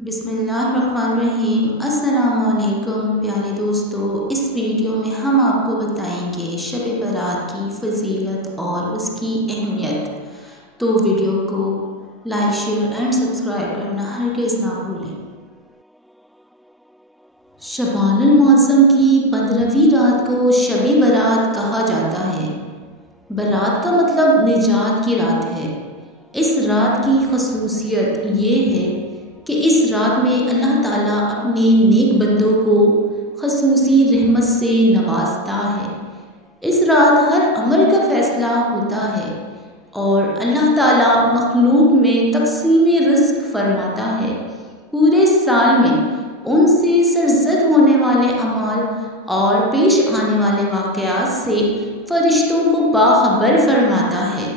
बिस्मिल्लाहिर्रहमानिर्रहीम। अस्सलामुअलैकुम प्यारे दोस्तों, इस वीडियो में हम आपको बताएंगे शब बारात की फ़जीलत और उसकी अहमियत। तो वीडियो को लाइक, शेयर एंड सब्सक्राइब करना हरगिज़ ना भूलें। शबानुल मुअज़्ज़म की 15वीं रात को शब बारात कहा जाता है। बारात का मतलब निजात की रात है। इस रात की खसूसियत ये है कि इस रात में अल्लाह ताला अपने नेक बंदों को खसूसी रहमत से नवाजता है। इस रात हर अमल का फ़ैसला होता है और अल्लाह ताला मखलूक में तक़सीम रिज़्क़ फरमाता है। पूरे साल में उनसे सरज़द होने वाले अमाल और पेश आने वाले वाक़यात से फ़रिश्तों को बाखबर फरमाता है।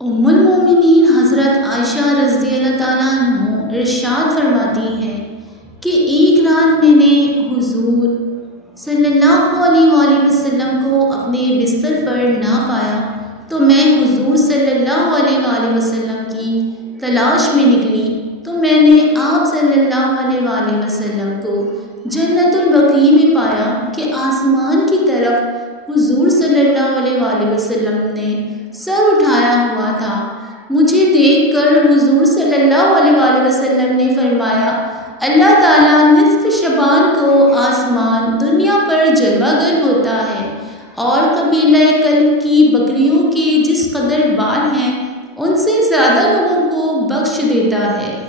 उम्मुल मोमिनीन हज़रत आयशा रज़ियल्लाहु ताला अन्हा इरशाद फरमाती हैं कि एक रात मैंने हुज़ूर सल्लल्लाहु अलैहि वसल्लम को अपने बिस्तर पर ना पाया तो मैं हुज़ूर सल्लल्लाहु अलैहि वसल्लम की तलाश में निकली तो मैंने आप सल्लल्लाहु अलैहि वसल्लम को जन्नतुल बक़ी में पाया कि आसमान की तरफ हुज़ूर सल्लल्लाहु अलैहि वसल्लम ने सर उठाया हुआ था। मुझे देखकर हुज़ूर सल्लल्लाहु अलैहि वसल्लम ने फरमाया, अल्लाह ताला निस्फ़ शबान को आसमान दुनिया पर जलवागर होता है और कबीला कल्ब की बकरियों के जिस कदर बाल हैं उनसे ज़्यादा लोगों को बख्श देता है।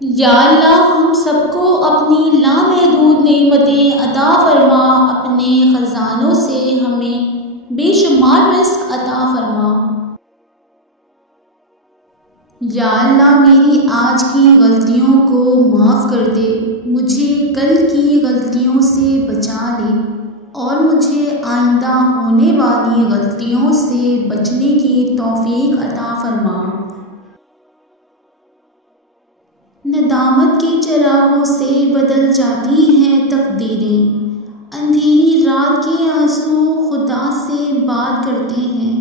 या अल्लाह, हम सबको अपनी लामहदूद नेमतें अता फरमा, अपने ख़ज़ानों से हमें बेशुमार रिज़्क़ अता फरमा। या अल्लाह, मेरी आज की गलतियों को माफ़ कर दे, मुझे कल की गलतियों से बचा ले और मुझे आइंदा होने वाली गलतियों से बचने की तौफ़ीक़ अता फरमा। नदामत के चरागों से बदल जाती हैं तकदीरें, अंधेरी रात के आंसू खुदा से बात करते हैं।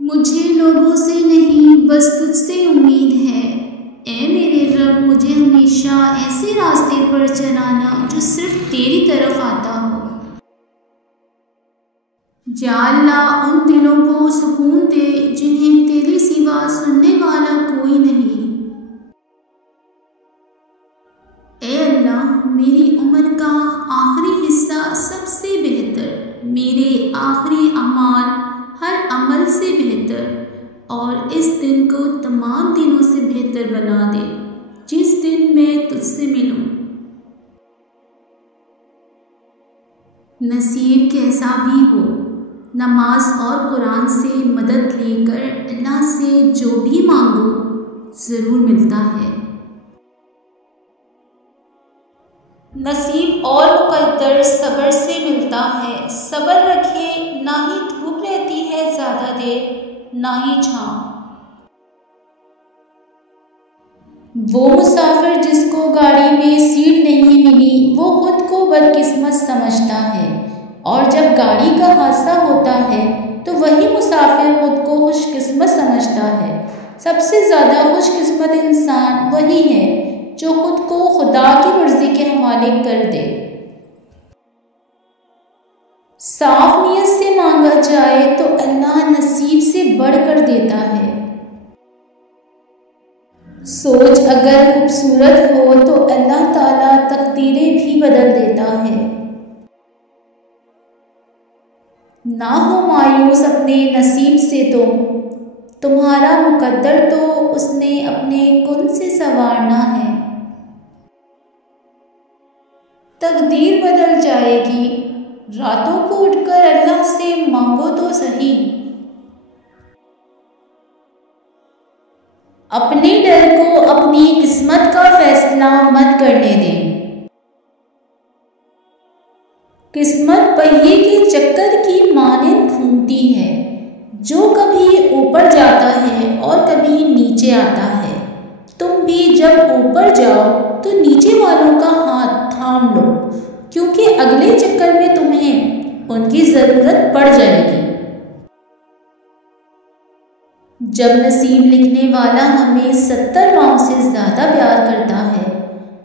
मुझे लोगों से नहीं बस तुझसे उम्मीद है, ऐ मेरे रब मुझे हमेशा ऐसे रास्ते पर चलाना जो सिर्फ तेरी तरफ आता हो। या अल्लाह, उन दिलों को सुकून दे जिन्हें तेरे सिवा सुनने वाला कोई नहीं। ए अल्लाह, मेरी उम्र का आखिरी हिस्सा सबसे बेहतर, मेरे आखिरी अमाल हर अमल से बेहतर और इस दिन को तमाम दिनों से बेहतर बना दे जिस दिन मैं तुझसे मिलूं। नसीब कैसा भी हो, नमाज और कुरान से मदद लेकर अल्लाह से जो भी मांगो ज़रूर मिलता है। नसीब और मुकद्दर सब्र से मिलता है, सब्र रखे ना ही धूप रहती है ज़्यादा देर ना ही छाँव। वो मुसाफिर जिसको गाड़ी में सीट नहीं मिली वो खुद को बदकिस्मत समझता है और जब गाड़ी का हादसा होता है तो वही मुसाफिर खुद को खुशकिस्मत समझता है। सबसे ज़्यादा खुशकिस्मत इंसान वही है जो खुद को खुदा की मर्ज़ी के हवाले कर दे। साफ नीयत से मांगा जाए तो अल्लाह नसीब से बढ़कर देता है। सोच अगर खूबसूरत हो तो अल्लाह ताला तकदीरें भी बदल देता है। ना हो मायूस अपने नसीब से तो तुम्हारा मुकद्दर तो उसने अपने कुन से संवारना है। तकदीर बदल जाएगी, रातों को उठकर अल्लाह से मांगो तो सही। अपने डर को अपनी किस्मत का फैसला मत करने दें। किस्मत पहिए के चक्कर की मानिंद घूमती है जो कभी ऊपर जाता है और कभी नीचे आता है। भी जब ऊपर जाओ तो नीचे वालों का हाथ थाम लो, क्योंकि अगले चक्कर में तुम्हें उनकी ज़रूरत पड़ जाएगी। जब नसीब लिखने वाला हमें 70 माओं से ज़्यादा प्यार करता है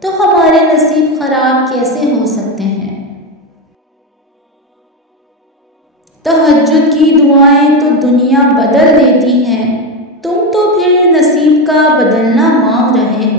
तो हमारे नसीब खराब कैसे हो सकते हैं। तहज्जुद की दुआएं तो दुनिया बदल देती हैं, तुम तो फिर नसीब का बदलना मांग रहे